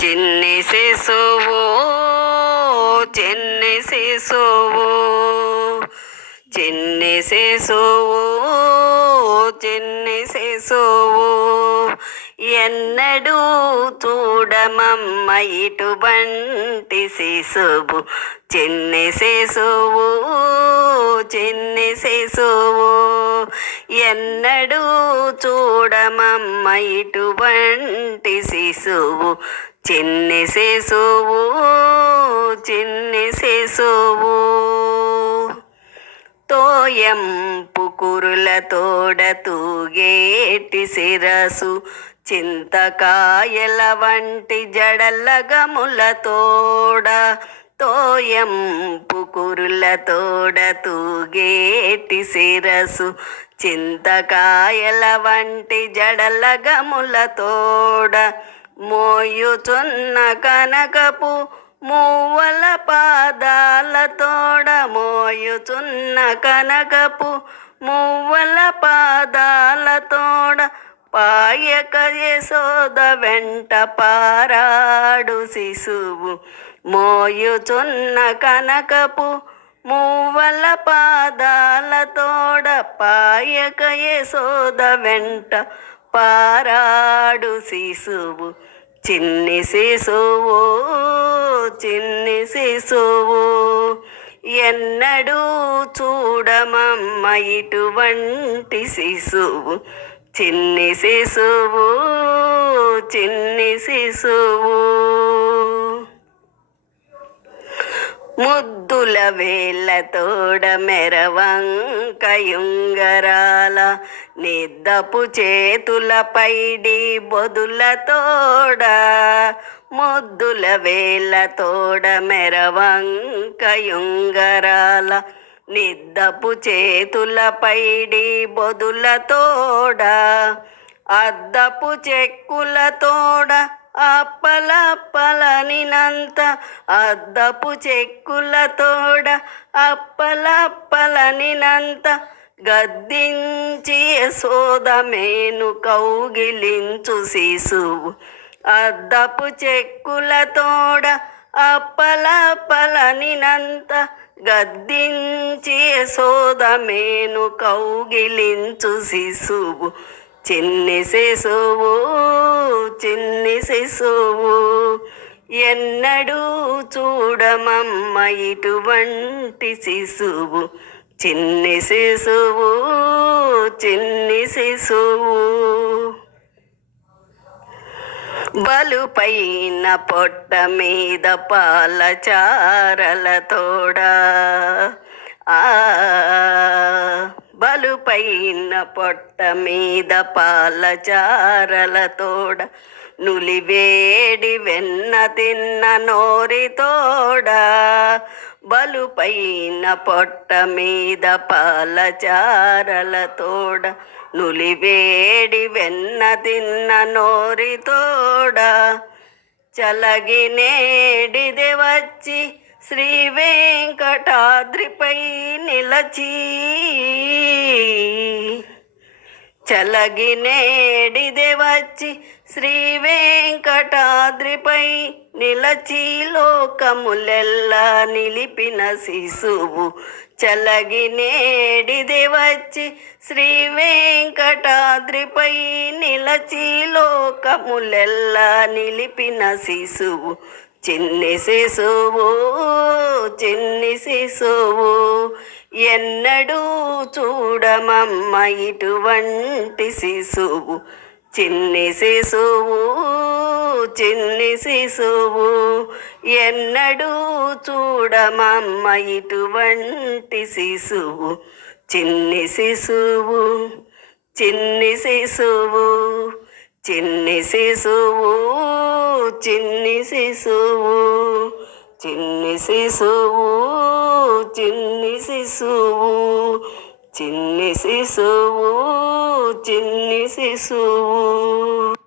చిన్ని శిశువు చిన్ని శిశువు చిన్ని శిశువు చిన్ని శిశువు ఎన్నడూ చూడమమ్మ ఇటువంటి శిశువు చిన్ని శిశువు చిన్ని శిశువు ఎన్నడూ చూడమమ్మ ఇటువంటి శిశువు చిన్ని శిశువు చిన్ని శిశువు తోయంపు కురుల తోడ తూగేటి శిరసు చింతకాయల వంటి జడల గముల తోడ తోయంపు కురుల తోడ తూగేటి శిరసు చింతకాయల వంటి జడల గముల తోడ మోయుచున్న కనకపు మూవల పాదాల తోడ మోయుచున్న కనకపు మూవల పాదాల తోడ పాయక యశోద వెంట పారాడు శిశువు మోయుచున్న కనకపు మూవల పాదాల తోడ పాయక యశోద వెంట పారాడు శిశువు చిన్ని శిశువు చిన్ని శిశువు ఎన్నడూ చూడమమ్మ ఇటువంటి శిశువు చిన్ని శిశువు చిన్ని శిశువు ముద్దుల వేళ్ళ తోడ మెరవంకయుంగరాల నిద్దపు చేతుల పైడి బొదుల తోడ ముద్దుల వేళ్ళ తోడ మెరవంకయుంగరాల నిద్దపు చేతుల పైడి బొదుల తోడ అద్దపు చెక్కుల తోడ అప్పలప్పలనినంత అద్దపు చెక్కుల తోడ అప్పలప్పలనినంత గద్దించి యశోద మేను కౌగిలించు శిశువు అద్దపు చెక్కుల తోడ అప్పలప్పలనినంత గద్దించి యశోద మేను కౌగిలించు శిశువు చిన్ని శిశువు చిన్ని శిశువు ఎన్నడూ చూడమమ్మ ఇటువంటి శిశువు చిన్ని శిశువు చిన్ని శిశువు బలుపైన పొట్ట మీద పాల చారల తోడ బలుపైన పొట్ట మీద పాల చారల తోడ నులివేడి వెన్న తిన్న నోరి తోడ బలుపైన పొట్ట మీద పాల చారల తోడ నులివేడి వెన్న తిన్న నోరి తోడ చలగినేడిది వచ్చి శ్రీ వెంకటాద్రిపై నిలచి చలగినేడిది వచ్చి శ్రీ వెంకటాద్రిపై నిలచి లోకములెల్లా నిలిపిన శిశువు చలగినేడిది వచ్చి శ్రీ వెంకటాద్రిపై నిలచి లోకములెల్లా నిలిపిన శిశువు చిన్ని శిశువు చిన్ని శిశువు ఎన్నడూ చూడమమ్మ ఇటువంటి శిశువు చిన్ని శిశువు చిన్ని శిశువు ఎన్నడూ చూడమమ్మ ఇటువంటి శిశువు చిన్ని శిశువు చిన్ని శిశువు చిన్ని శిశువు చిన్ని శిశువు చిన్ని శిశువు చిన్ని శిశువు చిన్ని శిశువు చిన్ని శిశువు